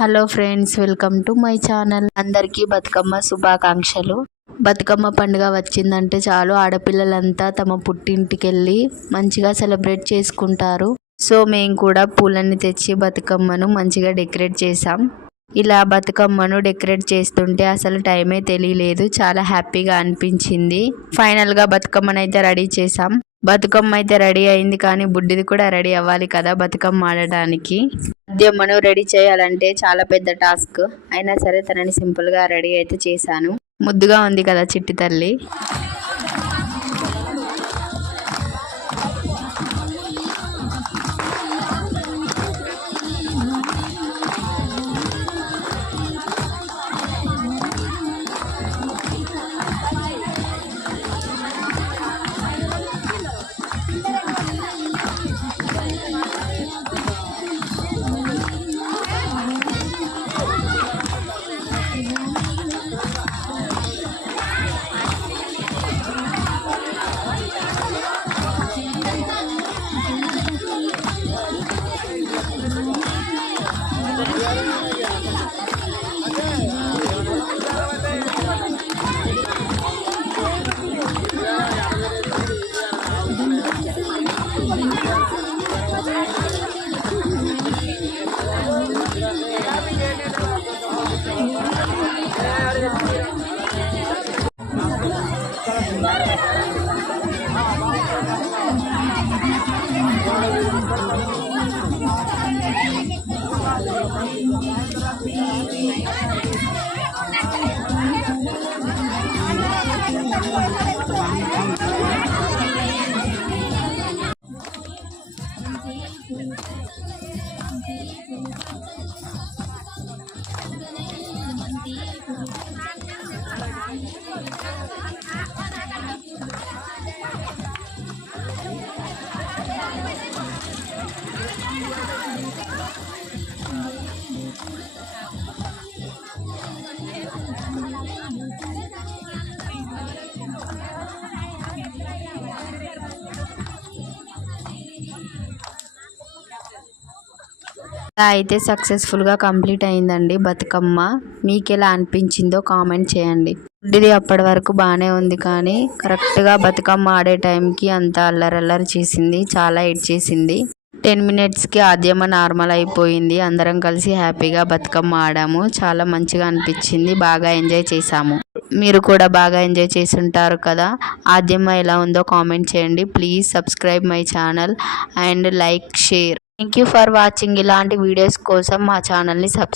Hello friends, welcome to my channel. అందరికీ బతుకమ్మ శుభాకాంక్షలు. బతుకమ్మ పండుగ వచ్చిందంటే చాలు ఆడపిల్లలంతా తమ పుట్టింటికి వెళ్ళి మంచిగా సెలబ్రేట్ చేసుకుంటారు. సో మేము కూడా పూలన్నీ తెచ్చి బతుకమ్మను మంచిగా డెకరేట్ చేసాం. ఇలా బతుకమ్మను డెకరేట్ చేస్తుంటే అసలు టైమే తెలియలేదు, చాలా హ్యాపీగా అనిపించింది. ఫైనల్గా బతుకమ్మను అయితే రెడీ చేసాం. బతుకమ్మ అయితే రెడీ అయింది, కానీ బుడ్డిది కూడా రెడీ అవ్వాలి కదా బతుకమ్మ ఆడడానికి. మధ్యమ్మను రెడీ చేయాలంటే చాలా పెద్ద టాస్క్. అయినా సరే తనని సింపుల్గా రెడీ అయితే చేశాను. ముద్దుగా ఉంది కదా చిట్టి తల్లి. అయితే సక్సెస్ఫుల్గా కంప్లీట్ అయిందండి బతుకమ్మ. మీకు ఎలా అనిపించిందో కామెంట్ చేయండి. ఇది అప్పటి వరకు బాగానే ఉంది, కానీ కరెక్ట్గా బతుకమ్మ ఆడే టైంకి అంతా అల్లరల్లరి చేసింది, చాలా ఎడ్ చేసింది. 10 మినిట్స్కి ఆద్యమ్మ నార్మల్ అయిపోయింది. అందరం కలిసి హ్యాపీగా బతుకమ్మ ఆడాము. చాలా మంచిగా అనిపించింది, బాగా ఎంజాయ్ చేసాము. మీరు కూడా బాగా ఎంజాయ్ చేసి ఉంటారు కదా. ఆద్యమ్మ ఎలా ఉందో కామెంట్ చేయండి. Please subscribe my channel and like, share. Thank you for watching. ఇలాంటి వీడియోస్ కోసం మా ఛానల్ని సబ్స్క్రైబ్